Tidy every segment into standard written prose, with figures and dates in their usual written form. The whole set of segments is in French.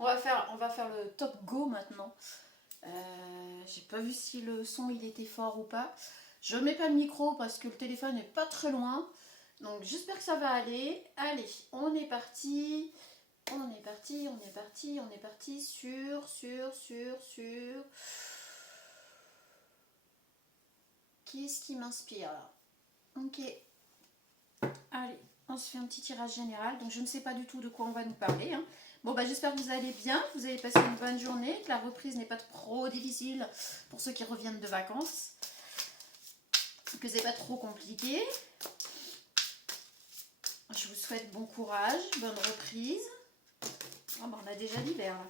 On va faire le top go maintenant. J'ai pas vu si le son il était fort ou pas. Je mets pas le micro parce que le téléphone n'est pas très loin. Donc j'espère que ça va aller. Allez, on est parti. On est parti, on est parti, on est parti sur. Qu'est-ce qui m'inspire là? Ok. Allez, on se fait un petit tirage général. Donc je ne sais pas du tout de quoi on va nous parler. Hein. Bon bah j'espère que vous allez bien, vous avez passé une bonne journée, que la reprise n'est pas trop difficile pour ceux qui reviennent de vacances, que c'est pas trop compliqué. Je vous souhaite bon courage, bonne reprise. Oh bah on a déjà l'hiver là.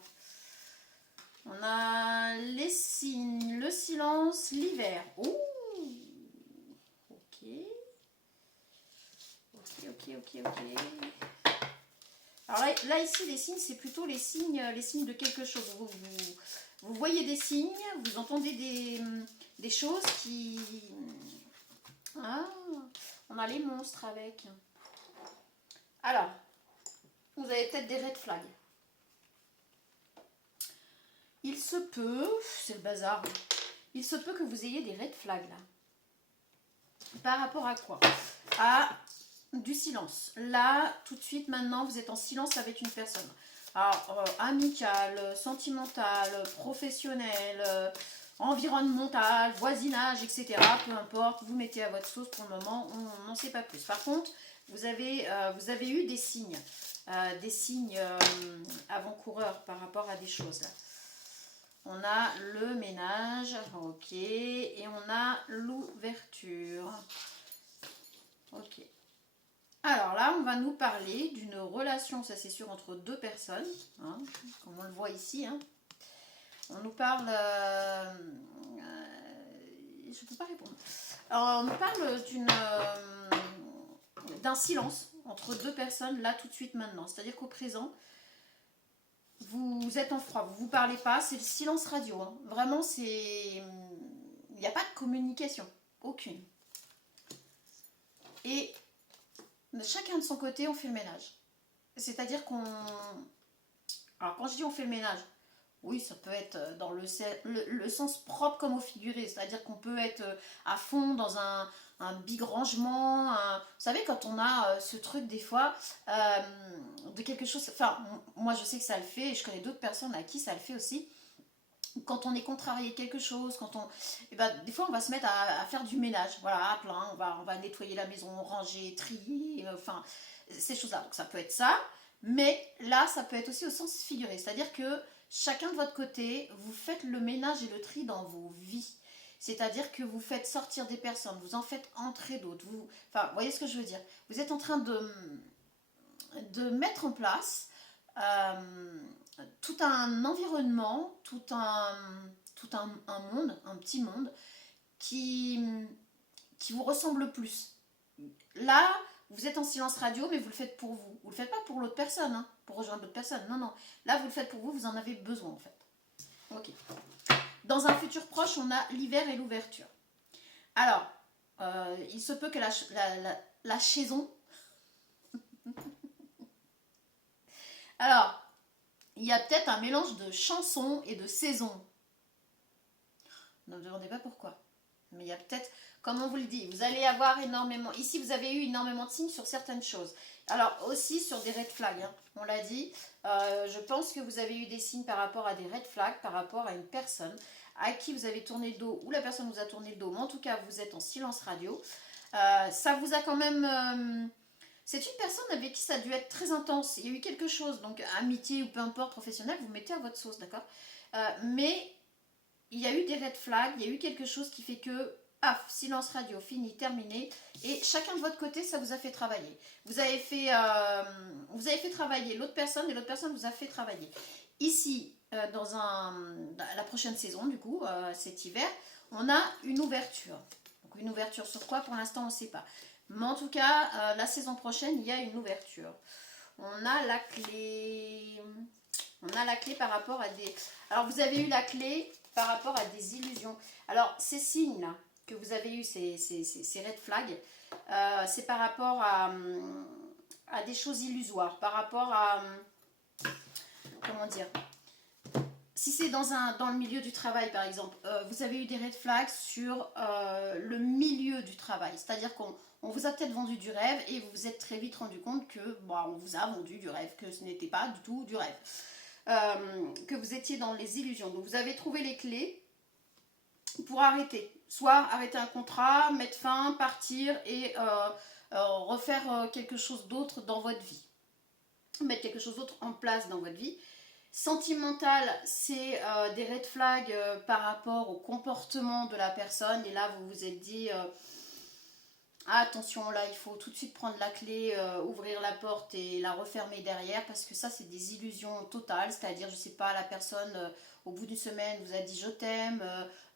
On a les signes, le silence, l'hiver. Ouh. Ok. Ok. Alors là ici, les signes, c'est plutôt les signes de quelque chose. Vous voyez des signes, vous entendez des choses qui... Ah, on a les monstres avec. Alors, vous avez peut-être des red flags. Il se peut, c'est le bazar, il se peut que vous ayez des red flags là. Par rapport à quoi? À du silence. Là, tout de suite, maintenant, vous êtes en silence avec une personne. Alors, amicale, sentimentale, professionnelle, environnementale, voisinage, etc. Peu importe, vous mettez à votre sauce pour le moment, on n'en sait pas plus. Par contre, vous avez eu des signes avant-coureurs par rapport à des choses là. On a le ménage, ok, et on a l'ouverture. Ok. Alors là, on va nous parler d'une relation, ça c'est sûr, entre deux personnes, hein, comme on le voit ici. Hein. On nous parle... je ne peux pas répondre. Alors, on nous parle d'un silence entre deux personnes, là, tout de suite, maintenant. C'est-à-dire qu'au présent, vous êtes en froid, vous ne vous parlez pas, c'est le silence radio. Hein. Vraiment, il n'y a pas de communication, aucune. Et chacun de son côté, on fait le ménage. C'est-à-dire qu'on... Alors, quand je dis on fait le ménage, oui, ça peut être dans le sens propre comme au figuré. C'est-à-dire qu'on peut être à fond dans un big rangement. Vous savez, quand on a ce truc des fois de quelque chose... Enfin, moi, je sais que ça le fait et je connais d'autres personnes à qui ça le fait aussi. Quand on est contrarié quelque chose, et ben, des fois on va se mettre à faire du ménage, voilà, à plein, on va nettoyer la maison, ranger, trier, enfin, ces choses-là. Donc ça peut être ça, mais là ça peut être aussi au sens figuré, c'est-à-dire que chacun de votre côté, vous faites le ménage et le tri dans vos vies. C'est-à-dire que vous faites sortir des personnes, vous en faites entrer d'autres. Enfin, vous voyez ce que je veux dire? Vous êtes en train de mettre en place tout un environnement, tout un monde, un petit monde qui vous ressemble plus. Là, vous êtes en silence radio, mais vous le faites pour vous. Vous le faites pas pour l'autre personne, hein, pour rejoindre l'autre personne. Non, non. Là, vous le faites pour vous, vous en avez besoin en fait. Ok. Dans un futur proche, on a l'hiver et l'ouverture. Alors, il se peut que la saison... Alors, il y a peut-être un mélange de chansons et de saisons. Ne me demandez pas pourquoi. Mais il y a peut-être, comme on vous le dit, vous allez avoir énormément... Ici, vous avez eu énormément de signes sur certaines choses. Alors, aussi sur des red flags, hein, on l'a dit. Je pense que vous avez eu des signes par rapport à des red flags, par rapport à une personne à qui vous avez tourné le dos, ou la personne vous a tourné le dos, mais en tout cas, vous êtes en silence radio. Ça vous a quand même... C'est une personne avec qui ça a dû être très intense. Il y a eu quelque chose, donc amitié ou peu importe, professionnel, vous mettez à votre sauce, d'accord? Mais il y a eu des red flags, il y a eu quelque chose qui fait que, silence radio, fini, terminé. Et chacun de votre côté, ça vous a fait travailler. Vous avez fait travailler l'autre personne et l'autre personne vous a fait travailler. Ici, dans la prochaine saison, du coup, cet hiver, on a une ouverture. Donc une ouverture sur quoi? Pour l'instant, on ne sait pas. Mais en tout cas, la saison prochaine, il y a une ouverture. On a la clé. On a la clé par rapport à des... Alors, vous avez eu la clé par rapport à des illusions. Alors, ces signes-là que vous avez eu, ces red flags, c'est par rapport à des choses illusoires, par rapport comment dire, si c'est dans le milieu du travail par exemple, vous avez eu des red flags sur le milieu du travail, c'est-à-dire qu'on vous a peut-être vendu du rêve et vous vous êtes très vite rendu compte que on vous a vendu du rêve, que ce n'était pas du tout du rêve, que vous étiez dans les illusions. Donc vous avez trouvé les clés pour arrêter, soit arrêter un contrat, mettre fin, partir et refaire quelque chose d'autre dans votre vie, mettre quelque chose d'autre en place dans votre vie. Sentimental, c'est des red flags par rapport au comportement de la personne. Et là, vous vous êtes dit, attention, là, il faut tout de suite prendre la clé, ouvrir la porte et la refermer derrière. Parce que ça, c'est des illusions totales. C'est-à-dire, je sais pas, la personne, au bout d'une semaine, vous a dit je t'aime,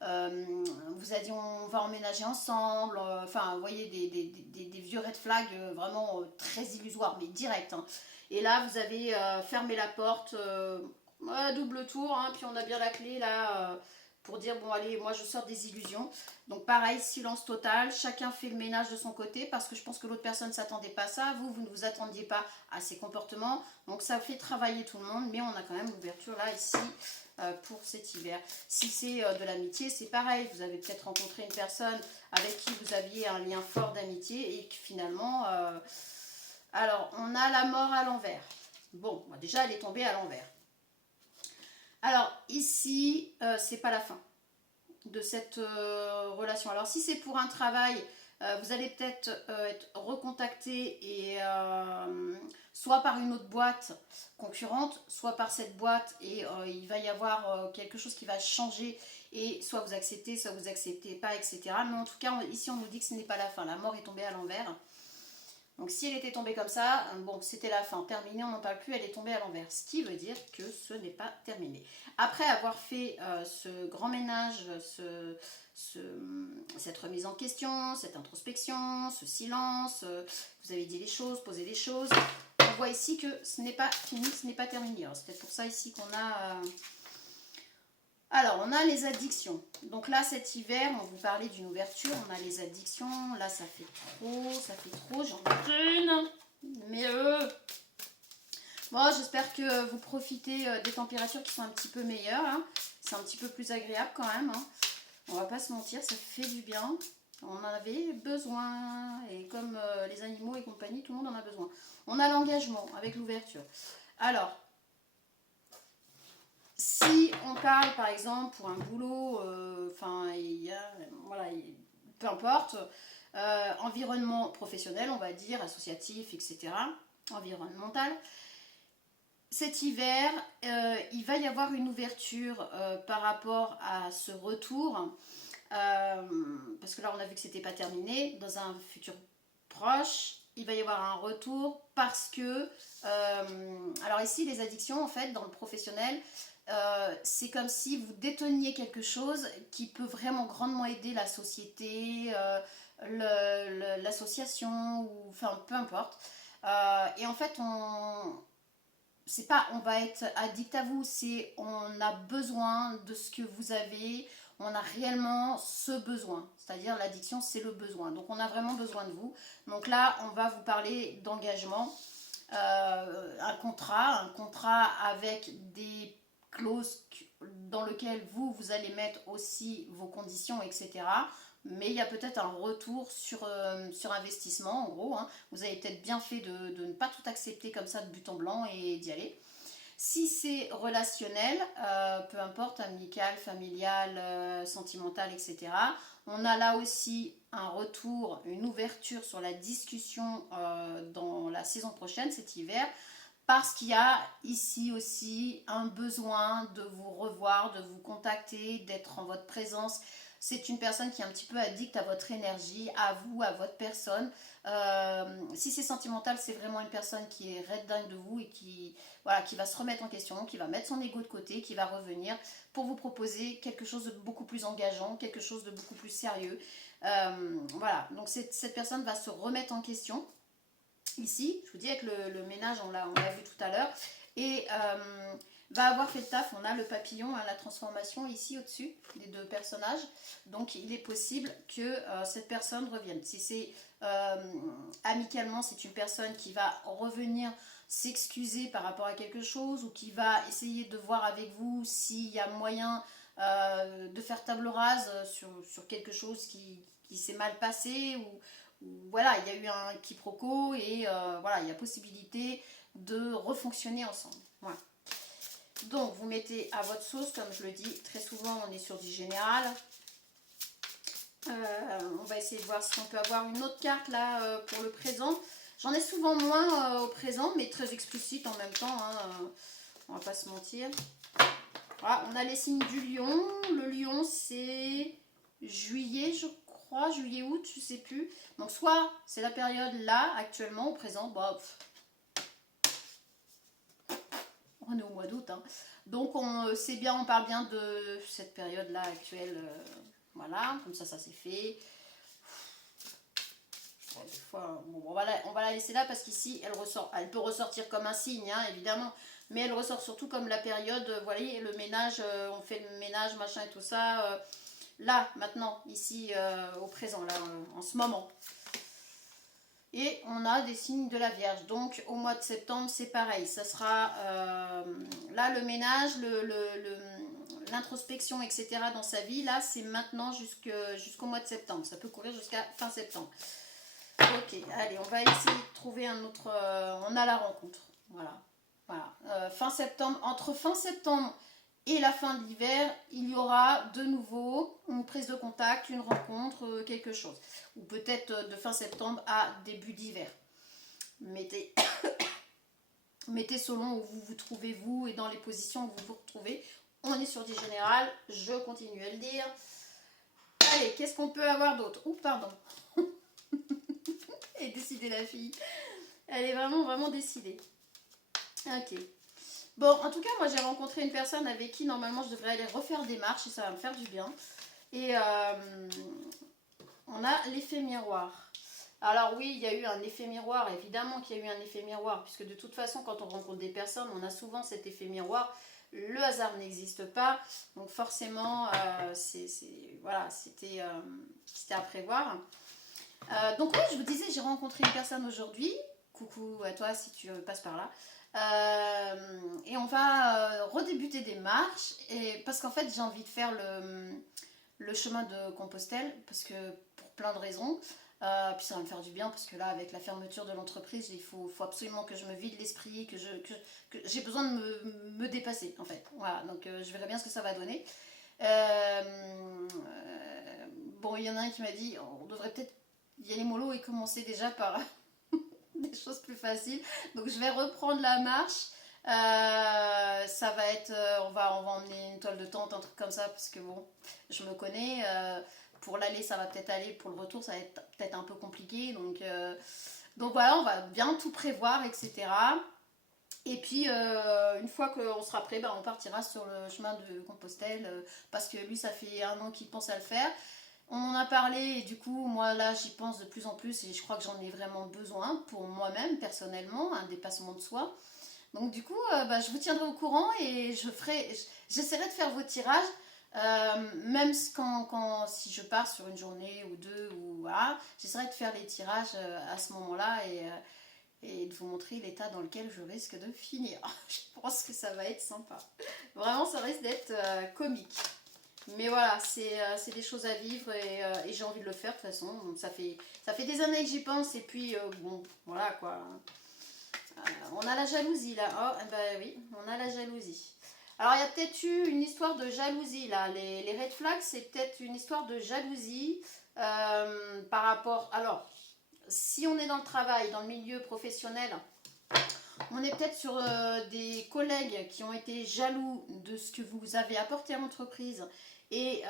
vous a dit on va emménager ensemble. Enfin, vous voyez, des vieux red flags vraiment très illusoires, mais direct, hein. Et là, vous avez fermé la porte, double tour, hein, puis on a bien la clé là pour dire bon allez, moi je sors des illusions. Donc pareil, silence total, chacun fait le ménage de son côté parce que je pense que l'autre personne ne s'attendait pas à ça, vous ne vous attendiez pas à ces comportements. Donc ça fait travailler tout le monde, mais on a quand même l'ouverture là ici pour cet hiver. Si c'est de l'amitié, c'est pareil, vous avez peut-être rencontré une personne avec qui vous aviez un lien fort d'amitié et que finalement... Alors, on a la mort à l'envers. Bon, déjà, elle est tombée à l'envers. Alors, ici, c'est pas la fin de cette relation. Alors, si c'est pour un travail, vous allez peut-être être recontacté et soit par une autre boîte concurrente, soit par cette boîte et il va y avoir quelque chose qui va changer et soit vous acceptez pas, etc. Mais en tout cas, ici, on nous dit que ce n'est pas la fin. La mort est tombée à l'envers. Donc si elle était tombée comme ça, bon, c'était la fin, terminé, on n'en parle plus, elle est tombée à l'envers. Ce qui veut dire que ce n'est pas terminé. Après avoir fait ce grand ménage, cette remise en question, cette introspection, ce silence, vous avez dit les choses, posé les choses, on voit ici que ce n'est pas fini, ce n'est pas terminé. C'est peut-être pour ça ici qu'on a... Alors, on a les addictions. Donc là, cet hiver, on vous parlait d'une ouverture. On a les addictions. Là, ça fait trop. J'en ai une. Mais bon, j'espère que vous profitez des températures qui sont un petit peu meilleures. Hein. C'est un petit peu plus agréable quand même. Hein. On va pas se mentir, ça fait du bien. On en avait besoin. Et comme les animaux et compagnie, tout le monde en a besoin. On a l'engagement avec l'ouverture. Alors... Si on parle par exemple pour un boulot, voilà, peu importe, environnement professionnel, on va dire, associatif, etc., environnemental, cet hiver, il va y avoir une ouverture par rapport à ce retour, parce que là on a vu que c'était pas terminé, dans un futur proche, il va y avoir un retour parce que, alors ici les addictions en fait dans le professionnel, c'est comme si vous déteniez quelque chose qui peut vraiment grandement aider la société, l'association, ou enfin peu importe. Et en fait, c'est pas on va être addict à vous, c'est on a besoin de ce que vous avez, on a réellement ce besoin. C'est-à-dire l'addiction, c'est le besoin. Donc on a vraiment besoin de vous. Donc là, on va vous parler d'engagement, un contrat avec des clause dans lequel vous allez mettre aussi vos conditions, etc. Mais il y a peut-être un retour sur investissement, en gros. Hein. Vous avez peut-être bien fait de ne pas tout accepter comme ça de but en blanc et d'y aller. Si c'est relationnel, peu importe, amical, familial, sentimental, etc., on a là aussi un retour, une ouverture sur la discussion dans la saison prochaine, cet hiver, parce qu'il y a ici aussi un besoin de vous revoir, de vous contacter, d'être en votre présence. C'est une personne qui est un petit peu addict à votre énergie, à vous, à votre personne. Si c'est sentimental, c'est vraiment une personne qui est red dingue de vous et qui va se remettre en question, qui va mettre son ego de côté, qui va revenir pour vous proposer quelque chose de beaucoup plus engageant, quelque chose de beaucoup plus sérieux. Voilà, donc cette personne va se remettre en question. Ici, je vous dis avec le ménage, on l'a vu tout à l'heure, et va avoir fait le taf. On a le papillon, hein, la transformation ici au-dessus des deux personnages, donc il est possible que cette personne revienne. Si c'est amicalement, c'est une personne qui va revenir s'excuser par rapport à quelque chose ou qui va essayer de voir avec vous s'il y a moyen de faire table rase sur quelque chose qui s'est mal passé ou voilà, il y a eu un quiproquo et voilà, il y a possibilité de refonctionner ensemble. Voilà. Donc, vous mettez à votre sauce, comme je le dis, très souvent on est sur du général. On va essayer de voir si on peut avoir une autre carte là pour le présent. J'en ai souvent moins au présent, mais très explicite en même temps, hein, on va pas se mentir. Voilà, on a les signes du lion. Le lion, c'est juillet, je crois, juillet-août, je sais plus. Donc, soit c'est la période là, actuellement, au présent, bah, on est au mois d'août, hein. Donc, c'est bien, on parle bien de cette période-là actuelle. Voilà, comme ça c'est fait. Des fois, bon, on va la laisser là parce qu'ici, elle peut ressortir comme un signe, hein, évidemment. Mais elle ressort surtout comme la période, vous voyez, le ménage, on fait le ménage, machin et tout ça. Là, maintenant, ici, au présent, là, en ce moment. Et on a des signes de la Vierge. Donc, au mois de septembre, c'est pareil. Ça sera, là, le ménage, l'introspection, etc. dans sa vie, là, c'est maintenant jusqu'au mois de septembre. Ça peut courir jusqu'à fin septembre. Ok, allez, on va essayer de trouver un autre... on a la rencontre. Voilà. Fin septembre, entre fin septembre et la fin de l'hiver, il y aura de nouveau une prise de contact, une rencontre, quelque chose. Ou peut-être de fin septembre à début d'hiver. Mettez, mettez selon où vous vous trouvez vous et dans les positions où vous vous retrouvez. On est sur du général, je continue à le dire. Allez, qu'est-ce qu'on peut avoir d'autre? Ouh, pardon. Elle est décidée la fille. Elle est vraiment, vraiment décidée. Ok. Bon, en tout cas, moi j'ai rencontré une personne avec qui normalement je devrais aller refaire des marches et ça va me faire du bien. Et on a l'effet miroir. Alors oui, il y a eu un effet miroir, évidemment qu'il y a eu un effet miroir, puisque de toute façon, quand on rencontre des personnes, on a souvent cet effet miroir. Le hasard n'existe pas, donc forcément, voilà, c'était à prévoir. Donc oui, je vous disais, j'ai rencontré une personne aujourd'hui. Coucou à toi si tu passes par là. Et on va redébuter des marches parce qu'en fait j'ai envie de faire le chemin de Compostelle parce que pour plein de raisons. Puis ça va me faire du bien parce que là avec la fermeture de l'entreprise il faut absolument que je me vide l'esprit, que j'ai besoin de me dépasser en fait. Voilà, donc je verrai bien ce que ça va donner. Bon, il y en a un qui m'a dit on devrait peut-être y aller mollo et commencer déjà par des choses plus faciles. Donc je vais reprendre la marche. Ça va être, on va emmener une toile de tente, un truc comme ça, parce que bon, je me connais. Pour l'aller, ça va peut-être aller. Pour le retour, ça va être peut-être un peu compliqué. Donc voilà, on va bien tout prévoir, etc. Et puis, une fois qu'on sera prêt, on partira sur le chemin de Compostelle, parce que lui, ça fait 1 an qu'il pense à le faire. On en a parlé et du coup, moi là, j'y pense de plus en plus et je crois que j'en ai vraiment besoin pour moi-même, personnellement, un dépassement de soi. Donc du coup, je vous tiendrai au courant et j'essaierai de faire vos tirages, même si je pars sur une journée ou deux, ou voilà, j'essaierai de faire les tirages à ce moment-là et de vous montrer l'état dans lequel je risque de finir. Je pense que ça va être sympa. Vraiment, ça risque d'être comique. Mais voilà, c'est des choses à vivre et j'ai envie de le faire de toute façon. Donc, ça fait des années que j'y pense et puis bon, voilà quoi. On a la jalousie là. Oh, ben oui, on a la jalousie. Alors il y a peut-être eu une histoire de jalousie là. Les red flags, c'est peut-être une histoire de jalousie par rapport... Alors, si on est dans le travail, dans le milieu professionnel, on est peut-être sur des collègues qui ont été jaloux de ce que vous avez apporté à l'entreprise. Et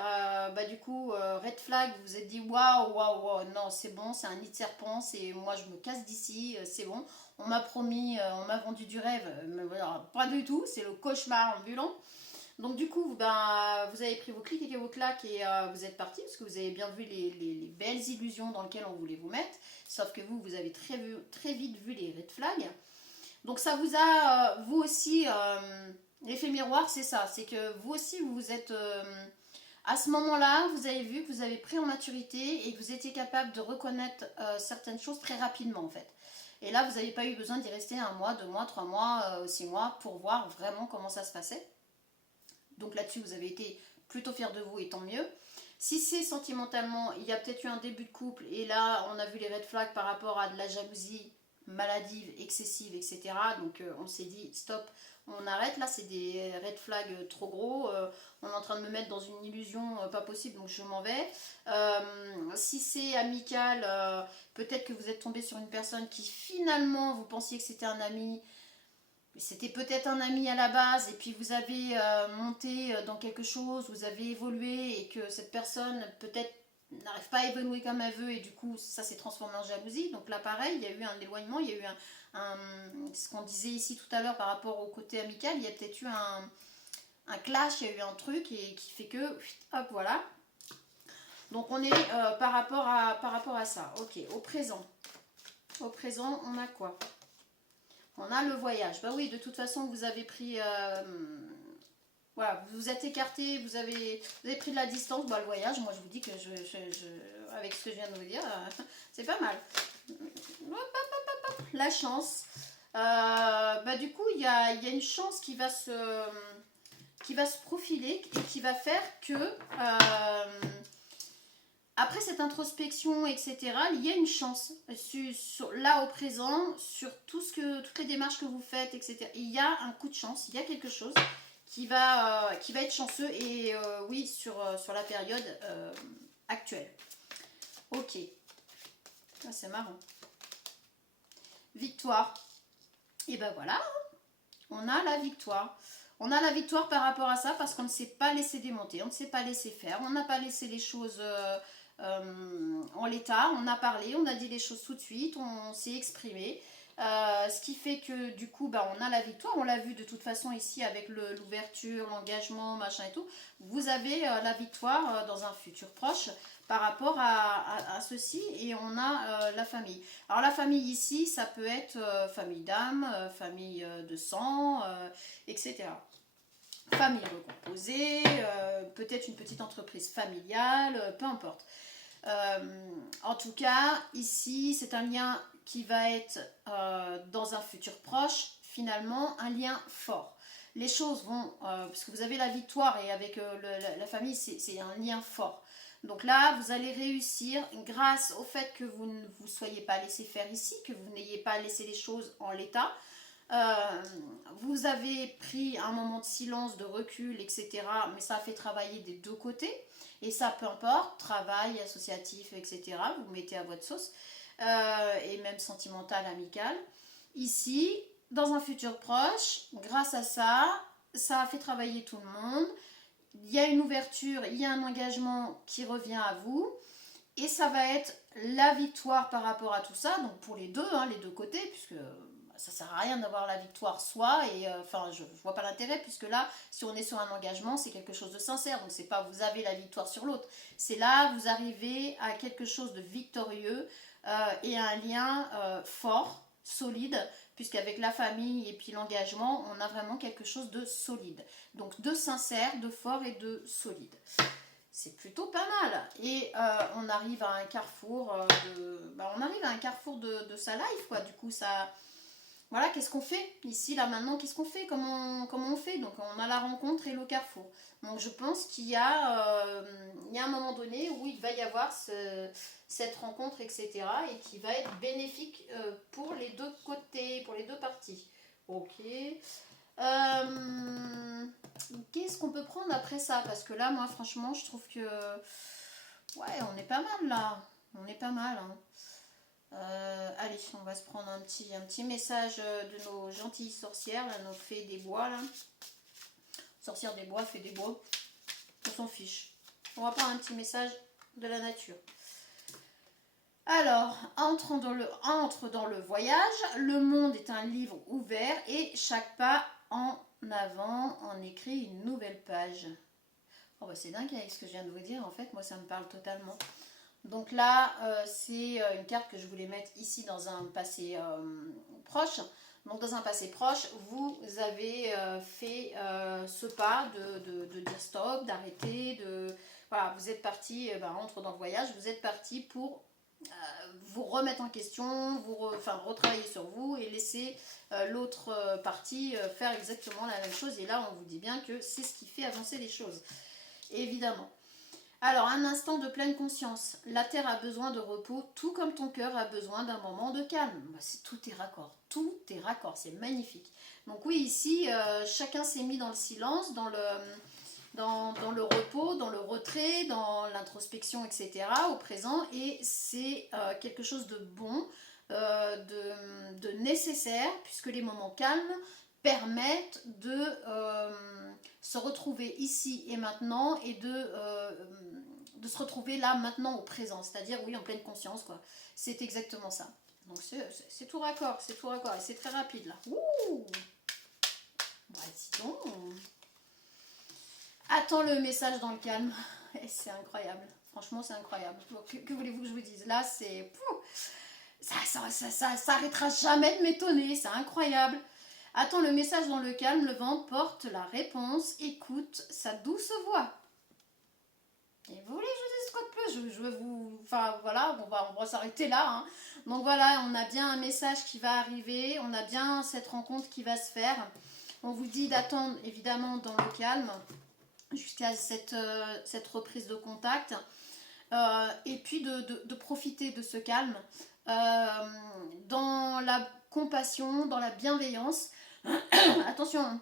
du coup, red flag, vous vous êtes dit waouh, non, c'est bon, c'est un nid de serpent, moi je me casse d'ici, c'est bon. On m'a promis, on m'a vendu du rêve, mais voilà, pas du tout, c'est le cauchemar ambulant. Donc du coup, vous avez pris vos clics et vos claques et vous êtes parti parce que vous avez bien vu les belles illusions dans lesquelles on voulait vous mettre. Sauf que vous avez très vite vu les red flags. Donc ça vous a, vous aussi, l'effet miroir, c'est ça. C'est que vous aussi, vous êtes, à ce moment-là, vous avez vu que vous avez pris en maturité et que vous étiez capable de reconnaître certaines choses très rapidement en fait. Et là, vous n'avez pas eu besoin d'y rester 1 mois, 2 mois, 3 mois, 6 mois pour voir vraiment comment ça se passait. Donc là-dessus, vous avez été plutôt fier de vous et tant mieux. Si c'est sentimentalement, il y a peut-être eu un début de couple et là, on a vu les red flags par rapport à de la jalousie maladive, excessive, etc. Donc on s'est dit, stop, on arrête. Là, c'est des red flags trop gros. On est en train de me mettre dans une illusion pas possible, donc je m'en vais. Si c'est amical, peut-être que vous êtes tombé sur une personne qui finalement, vous pensiez que c'était un ami, c'était peut-être un ami à la base, et puis vous avez monté dans quelque chose, vous avez évolué, et que cette personne peut-être n'arrive pas à évoluer comme elle veut, et du coup ça s'est transformé en jalousie. Donc là pareil, il y a eu un éloignement, il y a eu ce qu'on disait ici tout à l'heure par rapport au côté amical, il y a peut-être eu un clash, il y a eu un truc, et qui fait que, hop, voilà. Donc on est par rapport à ça. Ok, au présent. Au présent, on a quoi? On a le voyage. Bah oui, de toute façon, vous avez pris... voilà, vous vous êtes écarté, vous avez pris de la distance. Bah le voyage, moi je vous dis que avec ce que je viens de vous dire, c'est pas mal. La chance. Bah du coup, il y a une chance qui va se profiler et qui va faire que... après cette introspection, etc., il y a une chance là au présent, sur toutes les démarches que vous faites, etc. Il y a un coup de chance, il y a quelque chose qui va être chanceux, et oui, sur la période actuelle. Ok, ah, c'est marrant. Victoire. Et ben voilà, on a la victoire. On a la victoire par rapport à ça, parce qu'on ne s'est pas laissé démonter, on ne s'est pas laissé faire, on n'a pas laissé les choses... en l'état, on a parlé, on a dit les choses tout de suite, on s'est exprimé, ce qui fait que du coup bah, on a la victoire. On l'a vu de toute façon ici avec l'ouverture, l'engagement, machin et tout. Vous avez la victoire dans un futur proche par rapport à ceci, et on a la famille. Alors la famille ici, ça peut être famille d'âme, famille de sang, etc. Famille recomposée, peut-être une petite entreprise familiale, peu importe. En tout cas, ici, c'est un lien qui va être dans un futur proche, finalement, un lien fort. Les choses vont, parce que vous avez la victoire, et avec la famille, c'est un lien fort. Donc là, vous allez réussir grâce au fait que vous ne vous soyez pas laissé faire ici, que vous n'ayez pas laissé les choses en l'état. Vous avez pris un moment de silence, de recul, etc. Mais ça a fait travailler des deux côtés. Et ça, peu importe, travail, associatif, etc. Vous mettez à votre sauce. Et même sentimental, amical. Ici, dans un futur proche, grâce à ça, ça a fait travailler tout le monde. Il y a une ouverture, il y a un engagement qui revient à vous. Et ça va être la victoire par rapport à tout ça. Donc pour les deux, les deux côtés, puisque... ça sert à rien d'avoir la victoire soi, et enfin je vois pas l'intérêt, puisque là si on est sur un engagement, c'est quelque chose de sincère, donc c'est pas vous avez la victoire sur l'autre, c'est là vous arrivez à quelque chose de victorieux, et un lien fort, solide, puisqu'avec la famille et puis l'engagement, on a vraiment quelque chose de solide, donc de sincère, de fort et de solide. C'est plutôt pas mal. Et on arrive à un carrefour de sa life, quoi. Du coup ça, voilà, qu'est-ce qu'on fait ici, là, maintenant, qu'est-ce qu'on fait, comment on fait? Donc on a la rencontre et le carrefour. Donc je pense qu'il y a un moment donné où il va y avoir cette rencontre, etc. et qui va être bénéfique pour les deux côtés, pour les deux parties. Ok. Qu'est-ce qu'on peut prendre après ça? Parce que là, moi, franchement, je trouve que... ouais, on est pas mal, là. On est pas mal, hein. Allez, on va se prendre un petit message de nos gentilles sorcières, là, nos fées des bois, là. Sorcières des bois, fées des bois. On s'en fiche. On va prendre un petit message de la nature. Alors, entre dans le voyage. Le monde est un livre ouvert et chaque pas en avant en écrit une nouvelle page. Oh bah c'est dingue avec ce que je viens de vous dire. En fait, moi, ça me parle totalement. Donc là, c'est une carte que je voulais mettre ici dans un passé proche. Donc dans un passé proche, vous avez fait ce pas de dire stop, d'arrêter, voilà, vous êtes parti, entre dans le voyage, vous êtes parti pour vous remettre en question, enfin retravailler sur vous et laisser l'autre partie faire exactement la même chose. Et là, on vous dit bien que c'est ce qui fait avancer les choses, évidemment. Alors, un instant de pleine conscience. La Terre a besoin de repos, tout comme ton cœur a besoin d'un moment de calme. Bah, tout est raccord, c'est magnifique. Donc oui, ici, chacun s'est mis dans le silence, dans le repos, dans le retrait, dans l'introspection, etc., au présent, et c'est quelque chose de bon, de nécessaire, puisque les moments calmes permettent de se retrouver ici et maintenant, et de se retrouver là, maintenant, au présent, c'est-à-dire, oui, en pleine conscience, quoi. C'est exactement ça. Donc c'est tout raccord, et c'est très rapide, là. Ouh, bah, dis donc. Attends le message dans le calme. Et c'est incroyable. Franchement, c'est incroyable. Que voulez-vous que je vous dise? Là, c'est... Ça s'arrêtera jamais de m'étonner. C'est incroyable. Attends le message dans le calme. Le vent porte la réponse. Écoute sa douce voix. Et vous voulez que je vous dise quoi de plus? Je veux vous... Enfin, voilà, on va s'arrêter là. Hein. Donc voilà, on a bien un message qui va arriver. On a bien cette rencontre qui va se faire. On vous dit d'attendre, évidemment, dans le calme, jusqu'à cette reprise de contact, et puis de profiter de ce calme dans la compassion, dans la bienveillance. Attention,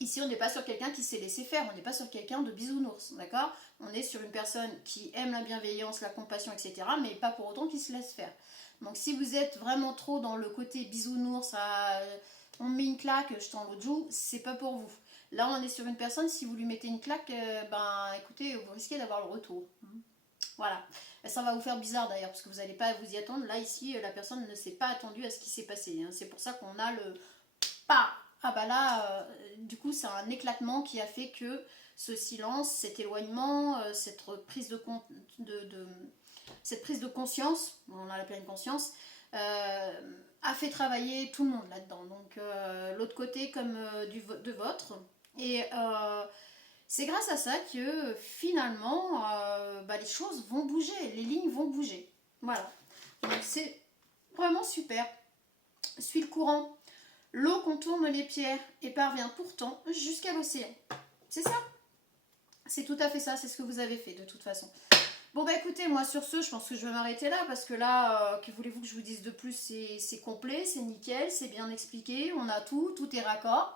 ici on n'est pas sur quelqu'un qui s'est laissé faire, on n'est pas sur quelqu'un de bisounours, d'accord? On est sur une personne qui aime la bienveillance, la compassion, etc., mais pas pour autant qui se laisse faire. Donc si vous êtes vraiment trop dans le côté bisounours, on me met une claque, je tends l'autre joue, c'est pas pour vous. Là, on est sur une personne, si vous lui mettez une claque, ben écoutez, vous risquez d'avoir le retour. Voilà. Ça va vous faire bizarre d'ailleurs, parce que vous n'allez pas vous y attendre. Là, ici, la personne ne s'est pas attendue à ce qui s'est passé. Hein. C'est pour ça qu'on a le pas. Ah bah là, du coup, c'est un éclatement qui a fait que ce silence, cet éloignement, cette prise cette prise de conscience, on a la pleine conscience, a fait travailler tout le monde là-dedans. Donc l'autre côté comme de votre. Et c'est grâce à ça que finalement les choses vont bouger, les lignes vont bouger. Voilà. Donc c'est vraiment super. Suis le courant. L'eau contourne les pierres et parvient pourtant jusqu'à l'océan. C'est ça. C'est tout à fait ça, c'est ce que vous avez fait de toute façon. Bon bah écoutez, moi sur ce, je pense que je vais m'arrêter là parce que là, que voulez-vous que je vous dise de plus? C'est complet, c'est nickel, c'est bien expliqué, on a tout est raccord.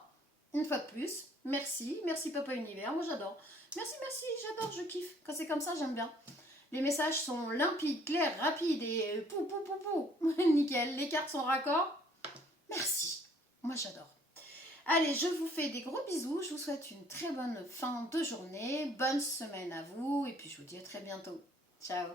Une fois de plus, merci Papa Univers, moi j'adore. Merci, j'adore, je kiffe. Quand c'est comme ça, j'aime bien. Les messages sont limpides, clairs, rapides et pou. Nickel, les cartes sont raccord. Merci, moi j'adore. Allez, je vous fais des gros bisous, je vous souhaite une très bonne fin de journée, bonne semaine à vous, et puis je vous dis à très bientôt. Ciao.